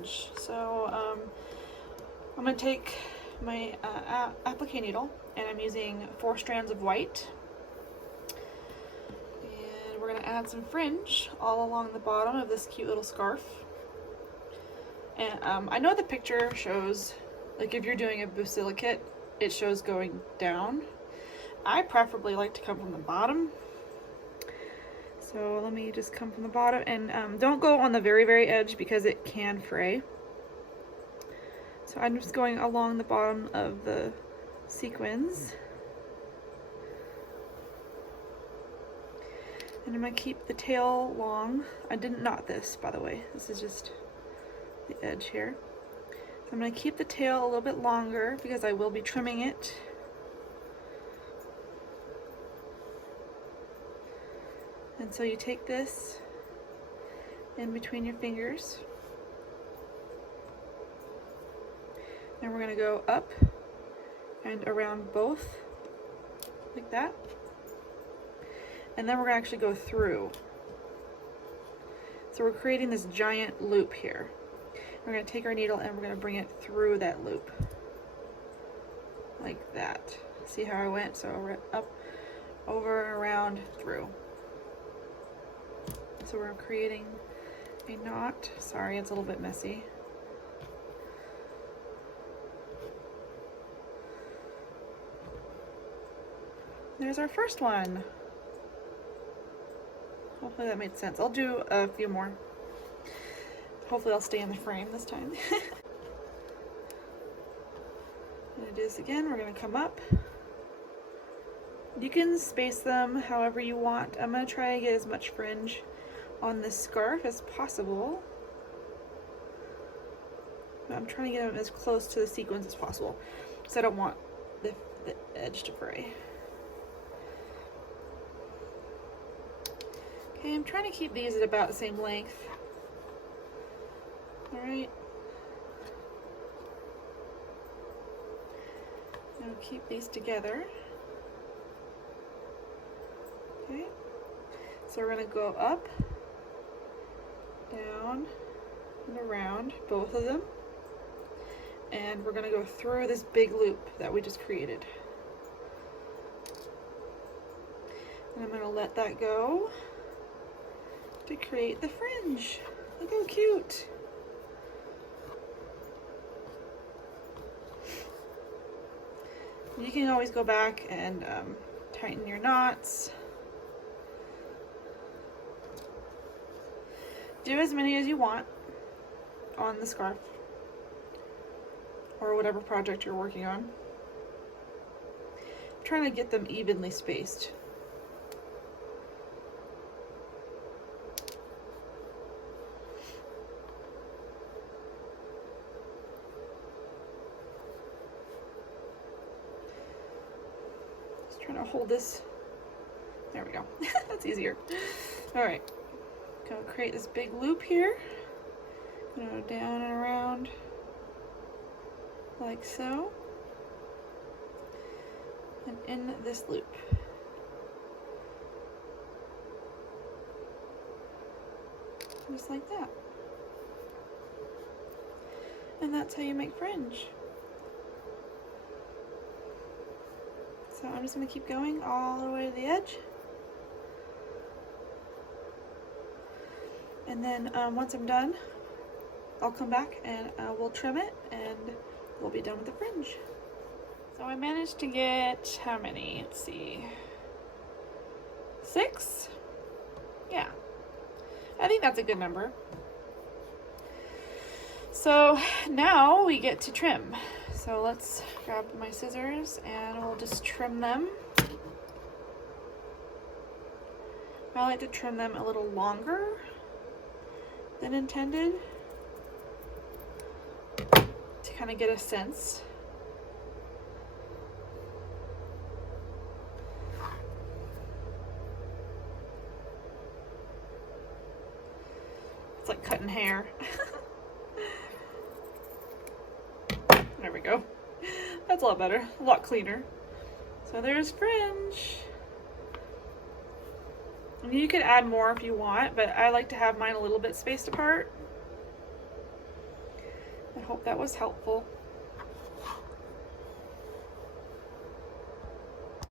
fringe. So I'm going to take my applique needle, and I'm using 4 strands of white. And we're going to add some fringe all along the bottom of this cute little scarf. And I know the picture shows, like if you're doing a basilicate, it shows going down. I preferably like to come from the bottom. So let me just come from the bottom, and don't go on the very, very edge because it can fray. So I'm just going along the bottom of the sequins. And I'm going to keep the tail long. I didn't knot this, by the way. This is just the edge here. So I'm going to keep the tail a little bit longer because I will be trimming it. And so you take this in between your fingers, and we're going to go up and around both like that, and then we're going to actually go through. So we're creating this giant loop here. We're going to take our needle and we're going to bring it through that loop like that. See how I went? So we're up, over, and around, through. So we're creating a knot. Sorry, it's a little bit messy. There's our first one. Hopefully that made sense. I'll do a few more. Hopefully I'll stay in the frame this time. I'm gonna do this again. We're gonna come up. You can space them however you want. I'm gonna try to get as much fringe on this scarf as possible. I'm trying to get them as close to the sequins as possible because I don't want the edge to fray. Okay, I'm trying to keep these at about the same length. All right. Now keep these together. Okay. So we're gonna go up, down, and around both of them. And we're gonna go through this big loop that we just created. And I'm gonna let that go to create the fringe. Look how cute. You can always go back and tighten your knots. Do as many as you want on the scarf or whatever project you're working on. I'm trying to get them evenly spaced. Just trying to hold this. There we go. That's easier. All right. Gonna create this big loop here. Go down and around like so, and in this loop. Just like that. And that's how you make fringe. So I'm just gonna keep going all the way to the edge. And then once I'm done, I'll come back and we'll trim it and we'll be done with the fringe. So I managed to get, how many? Let's see. 6? Yeah. I think that's a good number. So now we get to trim. So let's grab my scissors and we'll just trim them. I like to trim them a little longer than intended to kind of get a sense. It's like cutting hair. There we go. That's a lot better, a lot cleaner. So there's fringe. And you could add more if you want, but I like to have mine a little bit spaced apart. hope that was helpful.